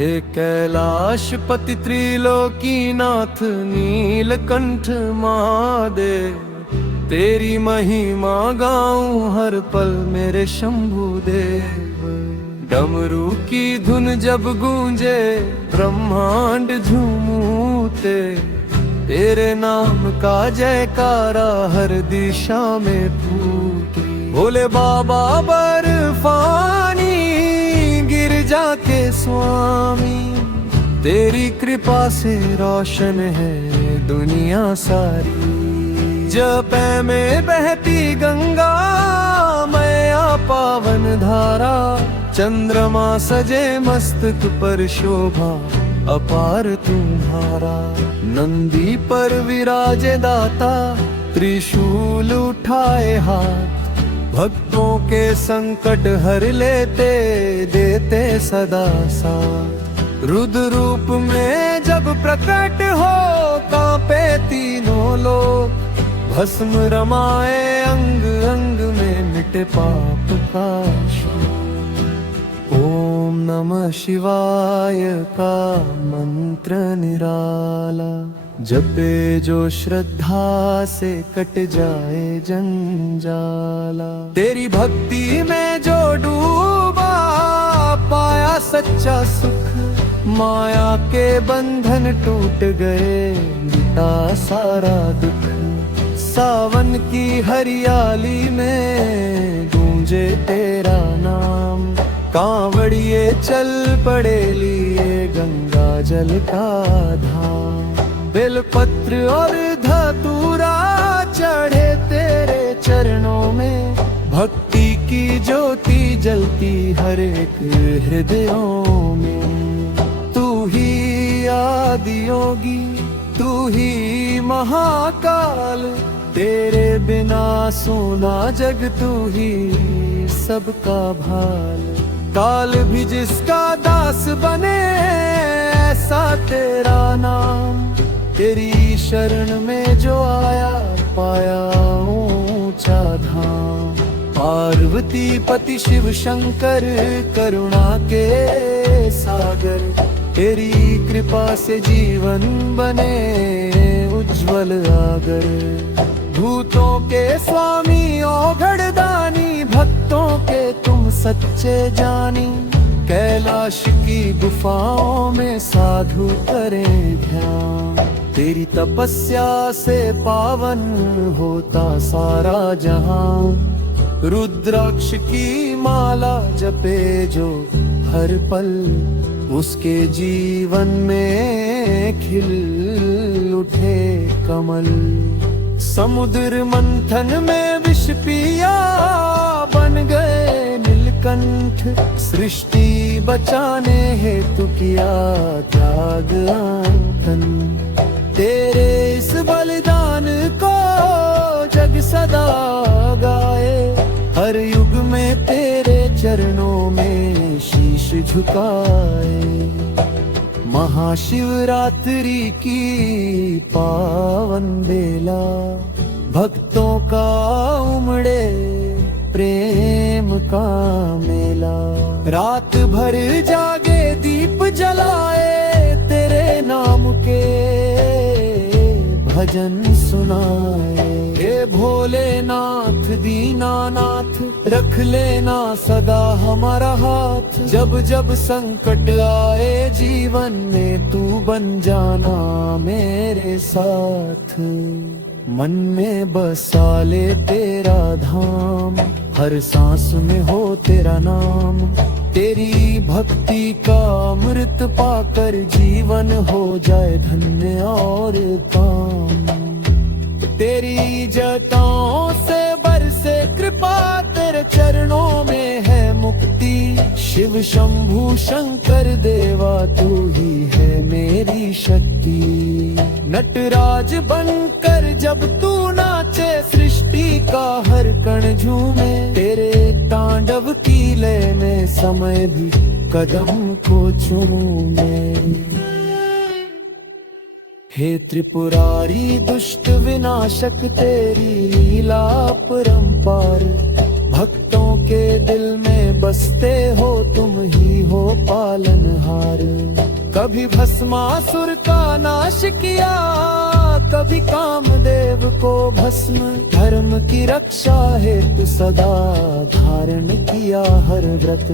हे कैलाशपति त्रिलोकीनाथ नीलकंठ महादेव, तेरी महिमा गाऊं हर पल मेरे शंभु देव। डमरू की धुन जब गूंजे ब्रह्मांड झूमूते, तेरे नाम का जयकारा हर दिशा में फूटे। भोले बाबा बर्फानी गिरजा के स्वामी, तेरी कृपा से रोशन है दुनिया सारी। जपै में बहती गंगा मैया पावन धारा, चंद्रमा सजे मस्तक पर शोभा अपार तुम्हारा। नंदी पर विराजे दाता त्रिशूल उठाए हाथ, भक्तों के संकट हर लेते देते सदा साथ। रुद्र रूप में जब प्रकट हो कांपे तीनों लोग, भस्म रमाए अंग अंग में मिटे पाप का शोक। ओम नमः शिवाय का मंत्र निराला, जपे जो श्रद्धा से कट जाए जंजाला। तेरी भक्ति में जो डूबा पाया सच्चा सुख, माया के बंधन टूट गए मिटा सारा दुख। सावन की हरियाली में गूंजे तेरा नाम, कांवड़िए चल पड़े लिए गंगा जल का धाम। बेलपत्र और धतूरा चढ़े तेरे चरणों में, भक्ति की ज्योति जलती हर एक हृदयों में। तू ही आदि योगी, तू ही महाकाल, तेरे बिना सोना जग, तू ही सबका भाल। काल भी जिसका दास बने ऐसा तेरा नाम, तेरी शरण में जो आया पाया ऊंचा धाम। पार्वती पति शिव शंकर करुणा के सागर, तेरी कृपा से जीवन बने उज्जवल आगर। भूतों के स्वामी औघड़ दानी, भक्तों के तुम सच्चे जानी। कैलाश की गुफाओं में साधु करें ध्यान, तेरी तपस्या से पावन होता सारा जहां। रुद्राक्ष की माला जपे जो हर पल, उसके जीवन में खिल उठे कमल। समुद्र मंथन में विष पिया बन गए नीलकंठ, सृष्टि बचाने हेतु किया त्याग आंतन। तेरे इस बलिदान को जग सदा गाए, हर युग में तेरे चरणों में शीश झुकाए। महाशिवरात्रि की पावन बेला, भक्तों का उमड़े प्रेम का मेला। रात भर जागे दीप जलाए, तेरे नाम के भजन सुनाए। हे भोलेनाथ दीनानाथ, रख लेना सदा हमारा हाथ। जब जब संकट आए जीवन में, तू बन जाना मेरे साथ। मन में बसा ले तेरा धाम, हर सांस में हो तेरा नाम। तेरी भक्ति का अमृत पाकर जीवन हो जाए धन्य और काम। तेरी जटाओं से बरसे कृपा, तेरे चरणों में है मुक्ति। शिव शंभु शंकर देवा, तू ही है मेरी शक्ति। नटराज बनकर जब तू नाचे, सृष्टि का हर कण झूमे। तेरे तांडव की लय में समय भी कदम को चूमे। हे त्रिपुरारी दुष्ट विनाशक, तेरी लीला परंपार। भक्तों के दिल में बसते हो, तुम ही हो पालनहार। कभी भस्मासुर का नाश किया, कभी कामदेव को भस्म। धर्म की रक्षा हेतु सदा धारण किया हर व्रत।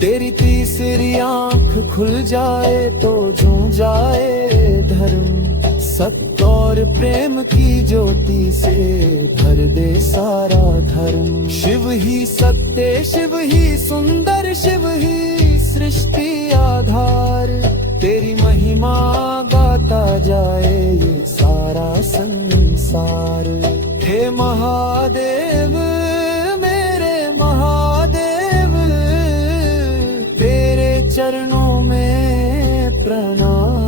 तेरी तीसरी आंख खुल जाए तो झूम जाए धर्म। सत्य और प्रेम की ज्योति से भर दे सारा धर्म। शिव ही सत्य, शिव ही सुंदर, शिव ही सृष्टि आधार। तेरी महिमा गाता जाए ये सारा संसार। हे महादेव मेरे महादेव, तेरे चरणों में प्रणाम।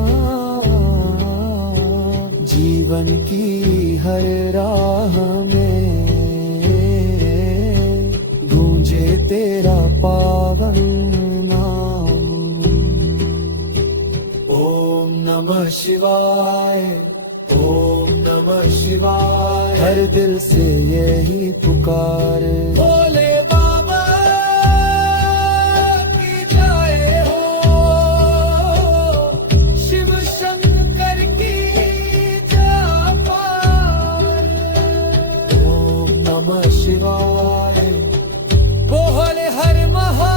जीवन की हर राह में गूंजे तेरा पावन नाम। ओम नमः शिवाय, ओम नमः शिवाय। हर दिल से यही पुकार। भोले बाबा की जय हो, शिव शंकर की जय पार। ओम नमः शिवाय, भोले हर महा।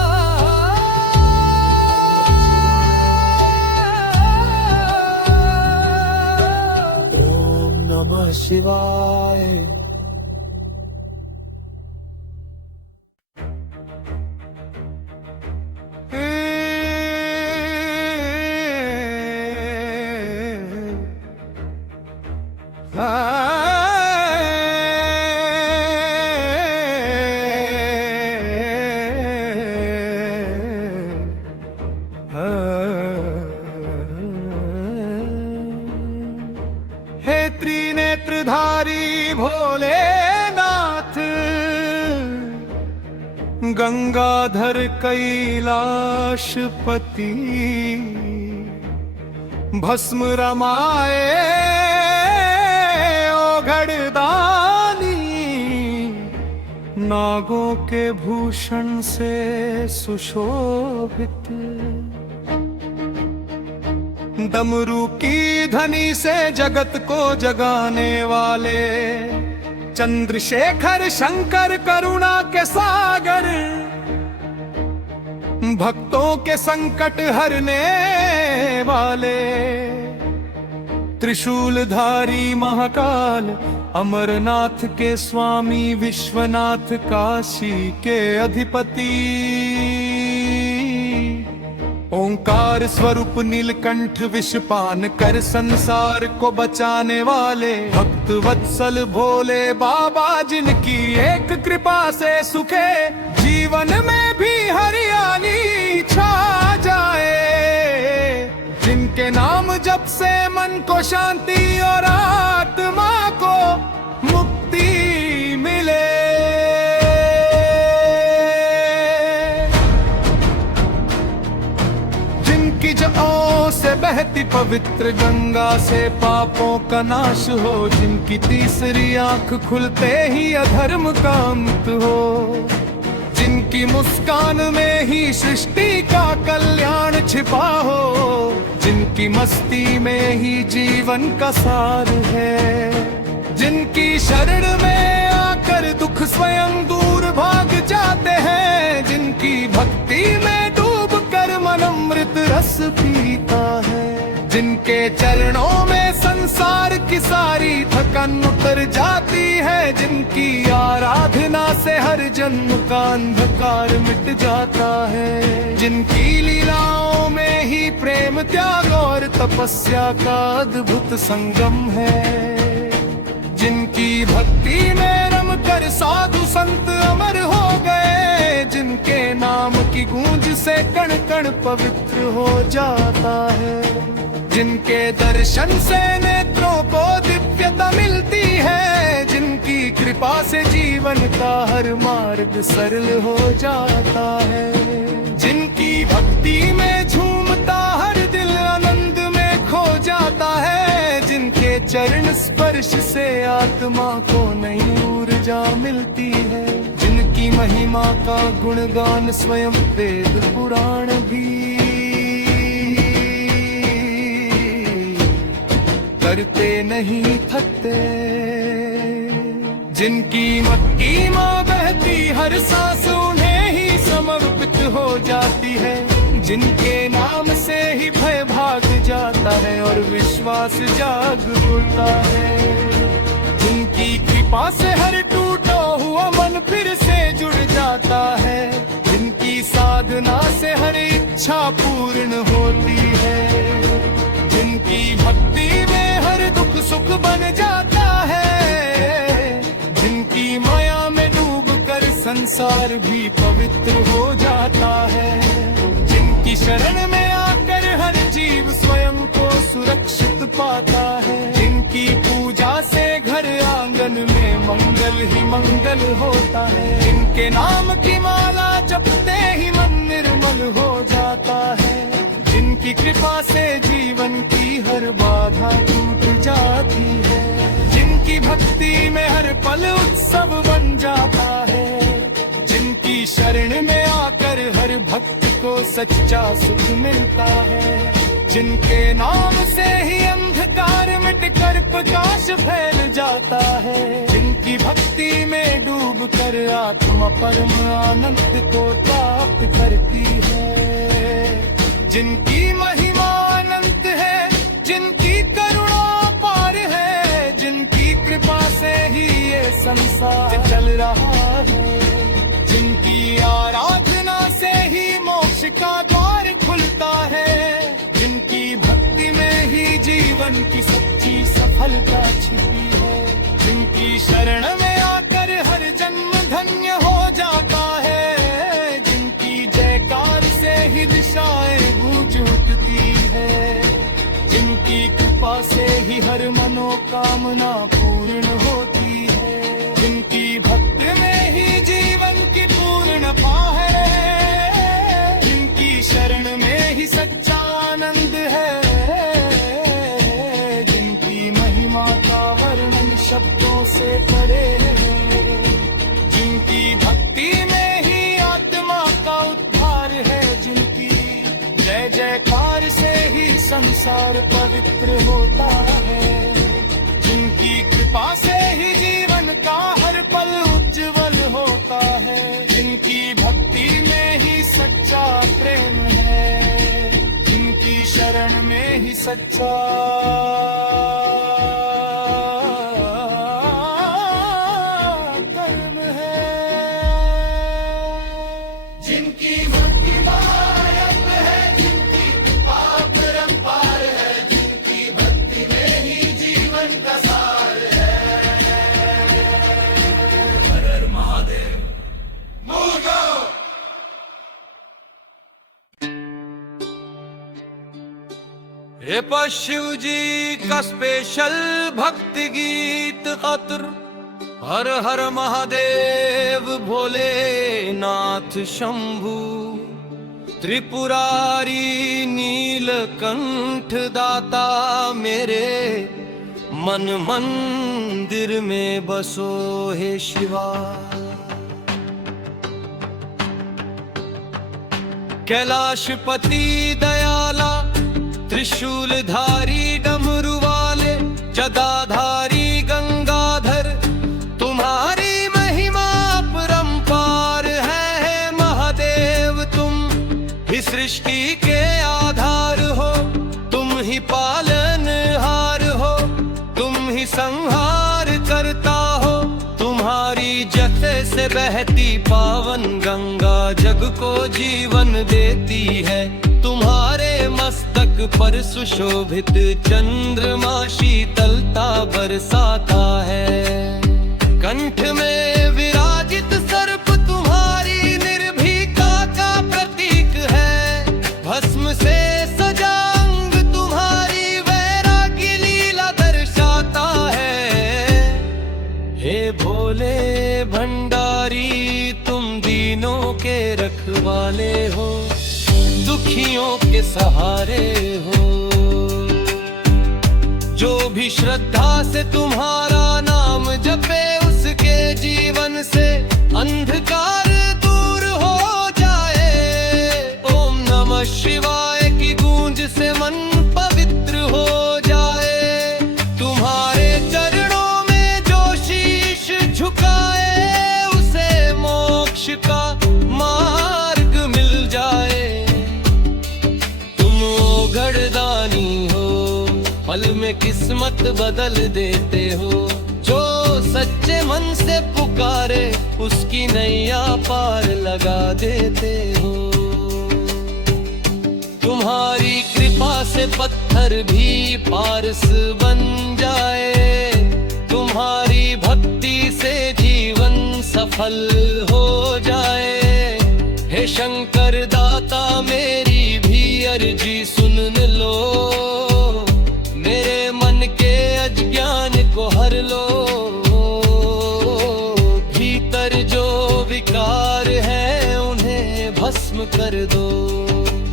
नमः शिवाय। हे त्रिनेत्रधारी भोलेनाथ, गंगाधर कैलाशपति। भस्म रमाए ओघड़दानी, नागों के भूषण से सुशोभित। डमरू की ध्वनि से जगत को जगाने वाले, चंद्रशेखर शंकर करुणा के सागर। भक्तों के संकट हरने वाले, त्रिशूलधारी महाकाल। अमरनाथ के स्वामी, विश्वनाथ काशी के अधिपति। ओंकार स्वरूप नीलकंठ, विषपान कर संसार को बचाने वाले। भक्त वत्सल भोले बाबा, जिनकी एक कृपा से सुखे जीवन में भी हरियाली छा जाए। जिनके नाम जप से मन को शांति और आत्मा को मुक्ति मिले। जिनकी जओं से बहती पवित्र गंगा से पापों का नाश हो। जिनकी तीसरी आंख खुलते ही अधर्म का अंत हो। जिनकी मुस्कान में ही सृष्टि का कल्याण छिपा हो। जिनकी मस्ती में ही जीवन का सार है। जिनकी शरण में आकर दुख स्वयं दूर भाग जाते हैं। जिनकी भक्ति में डूब कर मन अमृत रस पीता है। जिनके चरणों में संसार की सारी थकान उतर जाती है। जिनकी आराधना से हर जन्म का अंधकार मिट जाता है। जिनकी लीलाओं में ही प्रेम, त्याग और तपस्या का अद्भुत संगम है। जिनकी भक्ति में रम कर साधु संत अमर हो गए। जिनके नाम की गूंज से कण कण पवित्र हो जाता है। जिनके दर्शन से नेत्रों को दिव्यता मिलती है। जिनकी कृपा से जीवन का हर मार्ग सरल हो जाता है। जिनकी भक्ति में झूमता हर दिल आनंद में खो जाता है। जिनके चरण स्पर्श से आत्मा को नई ऊर्जा मिलती है। जिनकी जिनकी महिमा का गुणगान स्वयं वेद पुराण भी करते नहीं थकते, जिनकी मक्की माँ बहती हर सांस उन्हें ही समर्पित हो जाती है, जिनके नाम से ही भय भाग जाता है और विश्वास जाग उठता है, जिनकी कृपा से हर टूटा हुआ मन फिर से जुड़ जाता है, जिनकी साधना से हर इच्छा पूर्ण होती है, जिनकी भक्ति में हर दुख सुख बन जाता है, जिनकी माया में डूब कर संसार भी पवित्र हो जाता है, जिनकी शरण में आकर हर जीव स्वयं को सुरक्षित पाता है, जिनकी पूजा से घर आंगन में मंगल ही मंगल होता है, जिनके नाम की माला जपते ही मन निर्मल हो जाता है, जिनकी कृपा से जीवन की हर बाधा टूट जाती है, जिनकी भक्ति में हर पल उत्सव बन जाता है, जिनकी शरण में आकर हर भक्त को सच्चा सुख मिलता है, जिनके नाम से ही अंधकार मिटकर प्रकाश फैल जाता है, जिनकी भक्ति में डूब कर आत्मा परम आनंद को प्राप्त करती है, जिनकी महिमा अनंत है, जिनकी करुणा पार है, जिनकी कृपा से ही ये संसार चल रहा है, जिनकी आराधना से ही मोक्ष का द्वार खुलता है, जिनकी भक्ति में ही जीवन की सच्ची सफलता छिपी है, जिनकी शरण में आकर हर जन्म धन्य हो जाता है, जिनकी जयकार से ही दिशाएं गूंज उठती है, जिनकी कृपा से ही हर मनोकामना पूर्ण होती है, जिनकी भक्ति में ही जीवन की पूर्णता है, जिनकी शरण में ही सच्चा आनंद है, जिनकी महिमा का वर्णन शब्दों से परे है, जिनकी भक्ति में ही आत्मा का उद्धार है, जिनकी जय जयकार से ही संसार पवित्र होता है, जिनकी कृपा से ही जीवन का हर पल उज्जवल होता है, जिनकी भक्ति में ही सच्चा प्रेम है, जिनकी शरण में ही सच्चा कर्म है, जिनकी भक्ति भारत है, जिनकी कृपा परंपार है, जिनकी भक्ति में ही जीवन का सार है। हर हर महादेव। ये पर शिव जी का स्पेशल भक्ति गीत खातिर हर हर महादेव भोलेनाथ शंभू त्रिपुरारी नीलकंठ दाता मेरे मन मंदिर में बसो हे शिवा। कैलाशपति दयाला त्रिशूलधारी डमरू वाले जटाधारी गंगाधर तुम्हारी महिमा अपरंपार है महादेव। तुम ही सृष्टि के आधार हो, तुम ही पालनहार हो, तुम ही संहार करता हो। तुम्हारी जटे से बहती पावन गंगा जग को जीवन देती है। तुम्हारे मस्तक पर सुशोभित चंद्रमा शीतलता बरसाता है। कंठ में विराजित सर्प तुम्हारी निर्भीकता का प्रतीक है। भस्म से सजा अंग तुम्हारी वैराग्य लीला दर्शाता है। हे भोले भंडारी तुम दीनों के रखवाले हो, दुखियों के सहारे हो। जो भी श्रद्धा से तुम्हारा नाम जपे उसके जीवन से अंधकार में किस्मत बदल देते हो। जो सच्चे मन से पुकारे उसकी नैया पार लगा देते हो। तुम्हारी कृपा से पत्थर भी पारस बन जाए, तुम्हारी भक्ति से जीवन सफल हो जाए। हे शंकर दाता मेरी भी अर्जी सुन लो, मेरे मन के अज्ञान को हर लो। भीतर जो विकार है उन्हें भस्म कर दो।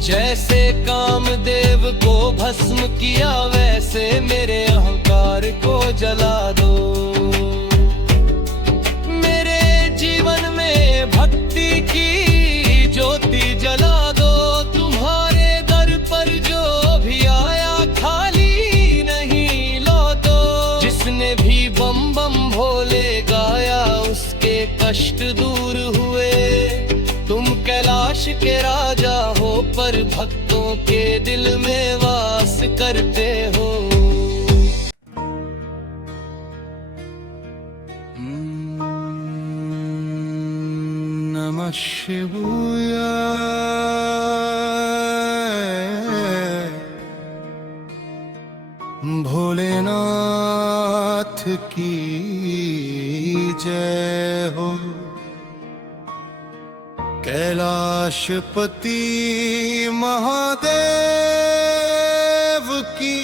जैसे कामदेव को भस्म किया वैसे मेरे अहंकार को जला दो। मेरे जीवन में भक्ति की ज्योति जला दो। तुम्हारे दर पर जो भी आया खाली नहीं लौटो। जिसने भी बम बम भोले गाया उसके कष्ट दूर हुए। तुम कैलाश के राजा हो पर भक्तों के दिल में वास करते हो। नमः शिवाय। भोलेनाथ की जय हो। कैलाशपति महादेव की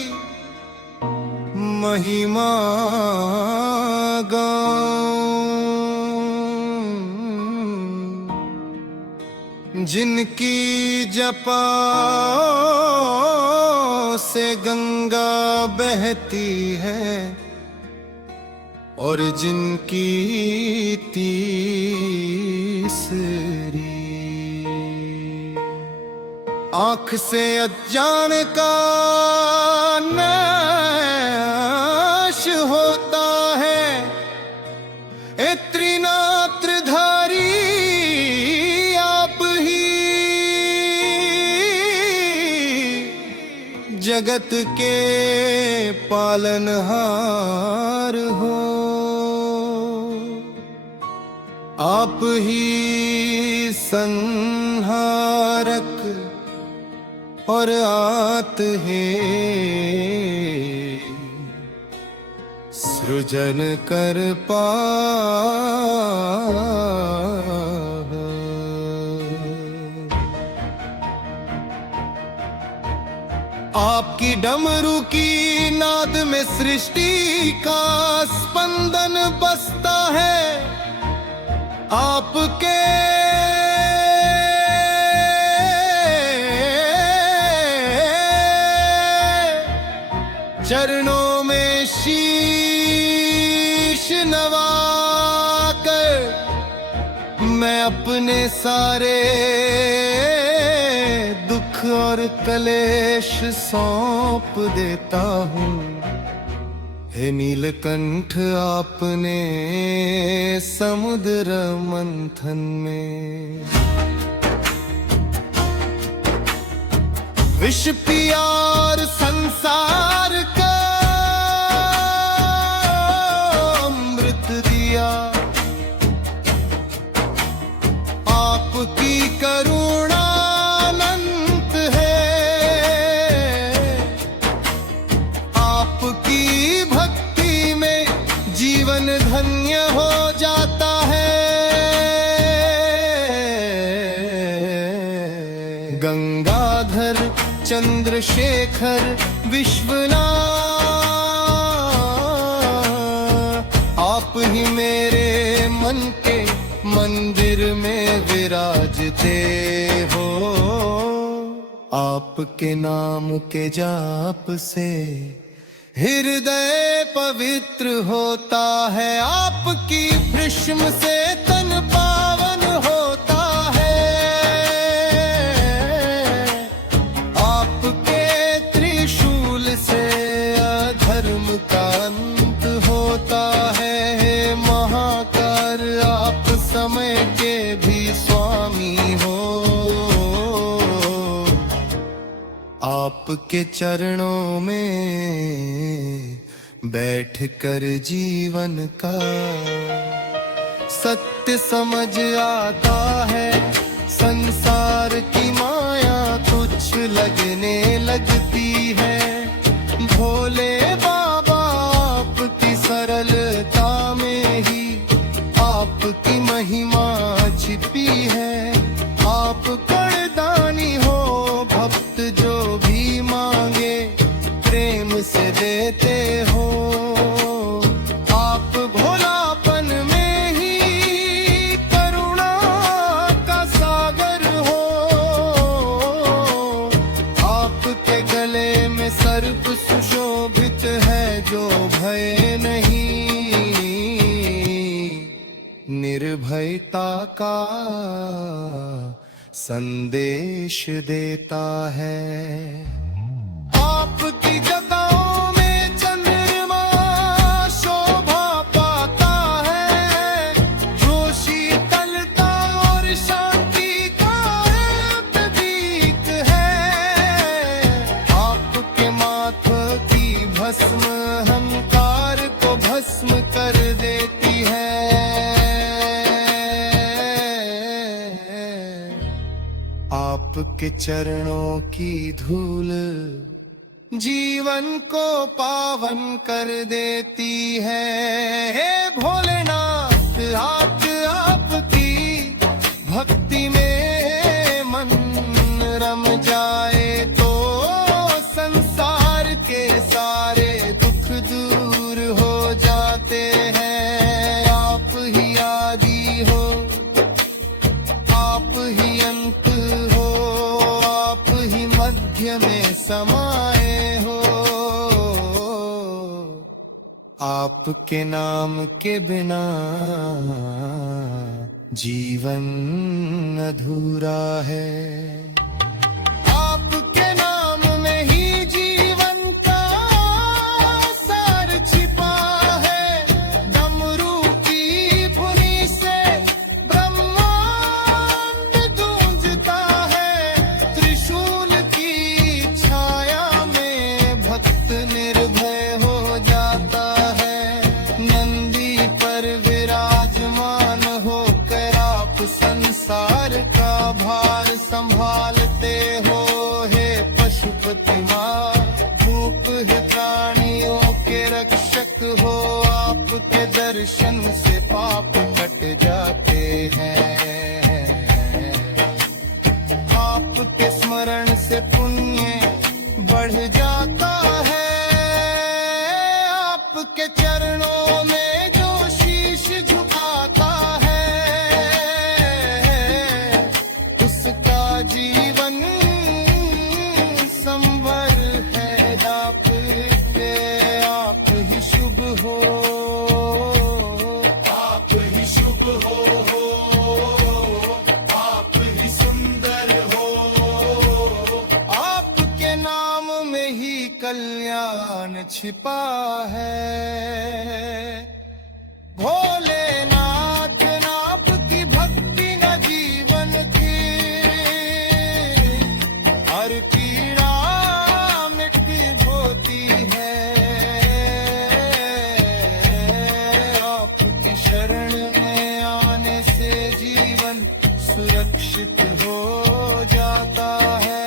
महिमा गाऊं। जिनकी जपा से गंगा बहती है और जिनकी तीसरी आँख से अज्ञान का नाश होता है। ए त्रिनेत्रधारी आप ही जगत के पालनहार हो। आप ही संहारक और आत है सृजन कर पा। आपकी डमरू की नाद में सृष्टि का स्पंदन बसता है। आपके चरणों में शीश नवाकर मैं अपने सारे दुख और कलेश सौंप देता हूँ। हे नीलकंठ आपने समुद्र मंथन में विष पिया और संसार का अमृत दिया। आपकी करुणा अनंत है। आपकी भक्ति में जीवन धन्य हो जाता है। गंगाधर चंद्रशेखर विश्वनाथ आप ही मेरे मन के मंदिर में विराजते हो। आपके नाम के जाप से हृदय पवित्र होता है। आपकी भस्म से तन पावन होता है। आपके त्रिशूल से अधर्म का अंत होता है। महाकाल आप समय के भी स्वामी हो। आप आपके चरणों में बैठ कर जीवन का सत्य समझ आता है। संसार की माया तुच्छ लगने लगती है। भोले बाबा आपकी सरलता में ही आपकी महिमा छिपी है। आप कणदानी हो, भक्त जो भी मांगे प्रेम से देते हो। आप भोलापन में ही करुणा का सागर हो। आपके गले में सर्प सुशोभित है जो भय नहीं, निर्भयता का संदेश देता है। आपकी जटाओं में चंद्रमा शोभा पाता है, जो शीतलता और शांति का प्रतीक है। आपके माथ की भस्म अहंकार को भस्म कर देती है। आपके चरणों की धूल जीवन को पावन कर देती है। हे भोलेनाथ, आपकी भक्ति में मन रम जाए तो संसार के सारे दुख दूर हो जाते हैं। आप ही आदि हो, आप ही अंत हो, आप ही मध्य में समाए हो। आपके नाम के बिना जीवन अधूरा है। आपके नाम में ही जीवन का सार छिपा है। डमरू की धुनी से ब्रह्मांड गूंजता है। त्रिशूल की छाया में भक्त निर्भय हो जाता है। नंदी पर विराजमान होकर आप संसार का भार संभालते हो। हे पशुपति माँ, भूप है प्राणियों के रक्षक हो। आपके दर्शन से पाप कट जाते हैं। आपके स्मरण से पुण्य बढ़ जाता है। आपके चरणों में जो शीश झुकाता है, उसका जीवन संवर है। आप ही शुभ हो, आप ही शुभ हो, आप ही सुंदर हो। आपके नाम में ही कल्याण छिपा है। भोलेनाथ, आपकी भक्ति न जीवन की हर पीड़ा मिट होती है। आपकी शरण में आने से जीवन सुरक्षित हो जाता है।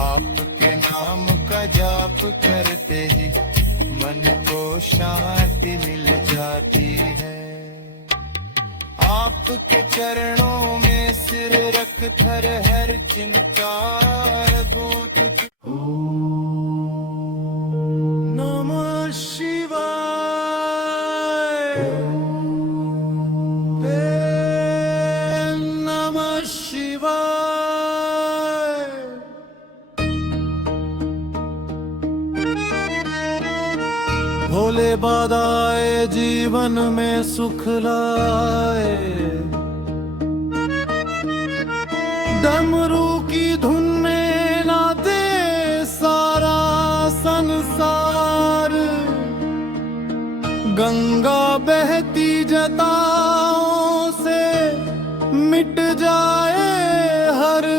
आपके नाम का जाप करते ही मन को शांति मिल जाती है। आपके चरणों में सिर रख कर हर चिंता दूत। नमः शिवाय, नमः शिवाय। भोले बाधाए जीवन में सुख लाए। डमरू की धुन में ना दे सारा संसार। गंगा बहती जटाओं से मिट जाए हर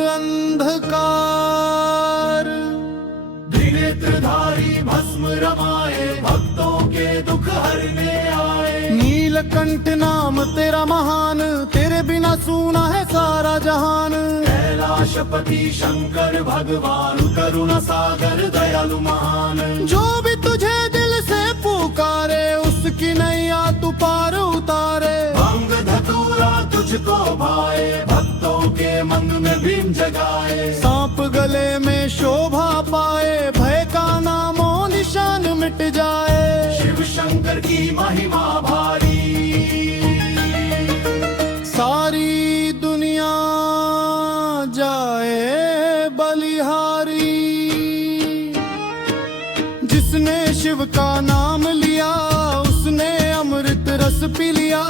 नेत्रधारी भस्म रमाए, भक्तों के दुख हरने आए। नीलकंठ नाम तेरा महान, तेरे बिना सूना है सारा जहान। कैलाशपति शंकर भगवान, करुणा सागर दयालु महान। जो भी तुझे दिल से पुकारे, उसकी नैया तू पार उतारे। भंग धतूरा तुझको भाए, भक्तों के मन में भीम जगाए। सांप गले में शोभा पाए, भय का नामो निशान मिट जाए। शिव शंकर की महिमा भारी, सारी दुनिया जाए बलिहारी। जिसने शिव का नाम लिया, उसने अमृत रस पी लिया।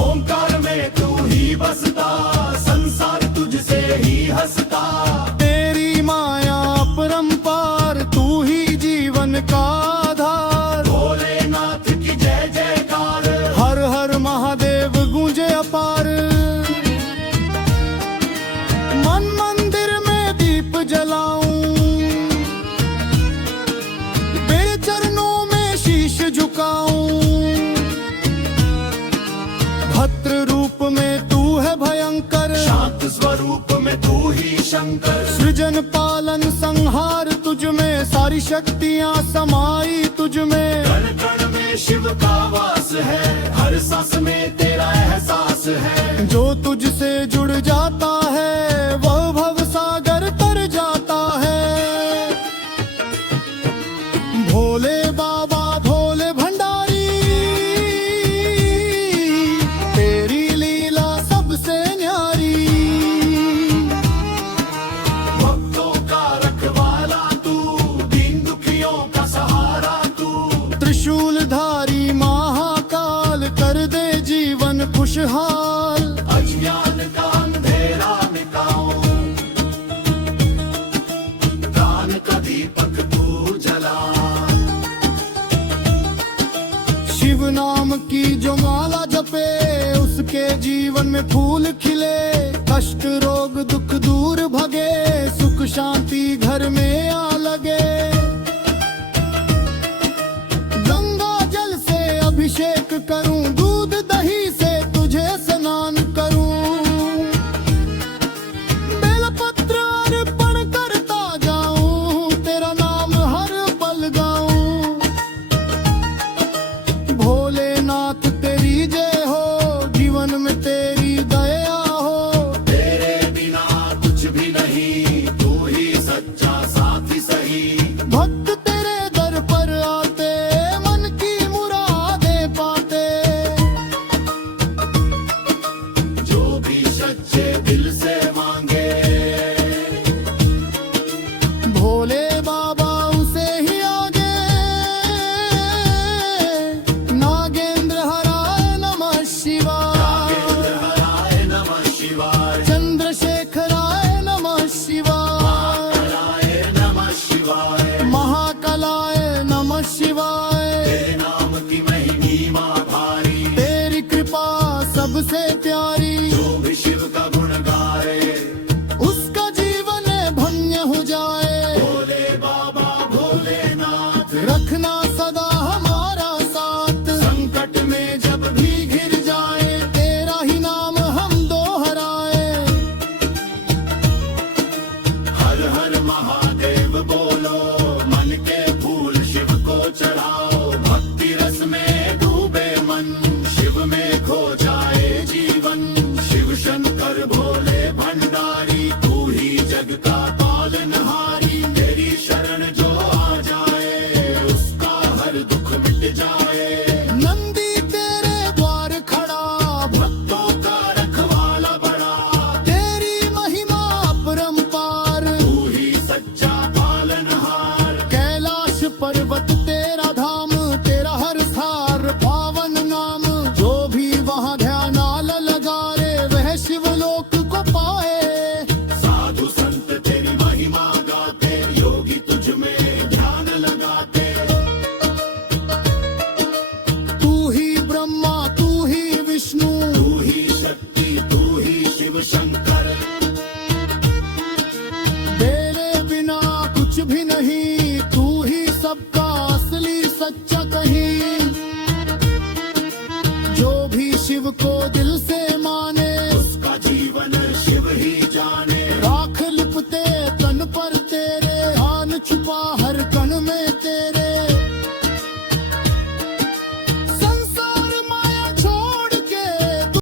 ओंकार में तू ही बसता, संसार तुझसे ही हंसता। तेरी माया अपरंपार, तू ही जीवन का आधार। भोलेनाथ की जय जयकार, हर हर महादेव गूंजे अपार। मन मंदिर में दीप जलाऊं, तेरे चरणों में शीश झुकाऊं। भद्र रूप में तू है भयंकर, शांत स्वरूप में तू ही शंकर। सृजन पालन संहार तुझ में, सारी शक्तियां समाई तुझ में। कण कण में शिव का वास है, हर सांस में तेरा एहसास है। जो तुझसे जुड़ जाता है, वह भव सागर तर जाता है। भोले बाबा भोले भंडारी, तेरी लीला सबसे न्यारी। भक्तों का रखवाला तू, दीन दुखियों का सहारा तू। त्रिशूलधारी महाकाल, कर दे जीवन खुशहाल। अज्ञान का अंधेरा मिटाओ, ज्ञान का दीपक तू जला। शिव नाम की जो माला जपे, उसके जीवन में फूल खिले। कष्ट रोग दुख दूर भगे, सुख शांति घर में आ लगे। गंगा जल से अभिषेक करूं, दूध दही से तुझे स्नान करूं। बेलपत्र अर्पण करता जाऊं, तेरा नाम हर पल गाऊं। भोलेनाथ तेरी जय हो, जीवन में तेरी दया हो। तेरे बिना कुछ भी नहीं, तू ही सच्चा साथी सही। भक्त तेरे दर पर आते, मन की मुरादें पाते। जो भी सच्चे दिल से मांगे, भोले बाबा उसे ही आगे। नागेंद्र हराय नमः शिवाय, हराय नमः शिवाय। चंद्रशेखराय नमः शिवाय, हराय नमः शिवाय। महाकालाय नमः शिवाय। तेरे नाम की महिमा भारी, तेरी कृपा सबसे प्यारी। जो भी शिव का गुण गाए, उसका जीवन धन्य हो जाए। भोले बाबा भोलेनाथ, रखना सदा हमारा साथ। संकट में जब भी घिर जाए, तेरा ही नाम हम दोहराए। हर हर महादेव बोलो, मन के फूल शिव को चढ़ाओ। भक्ति रस में डूबे मन, शिव में खो जाए जीवन। शिव शंकर भोले भंडारी, तू ही जग का पालनहारी। तेरी शरण जो आ जाए, उसका हर दुख मिट जाए। नंदी तेरे द्वार खड़ा, भक्तों का रखवाला बड़ा, तेरी महिमा अपरंपार। तू ही सच्चा पालनहार। कैलाश पर्वत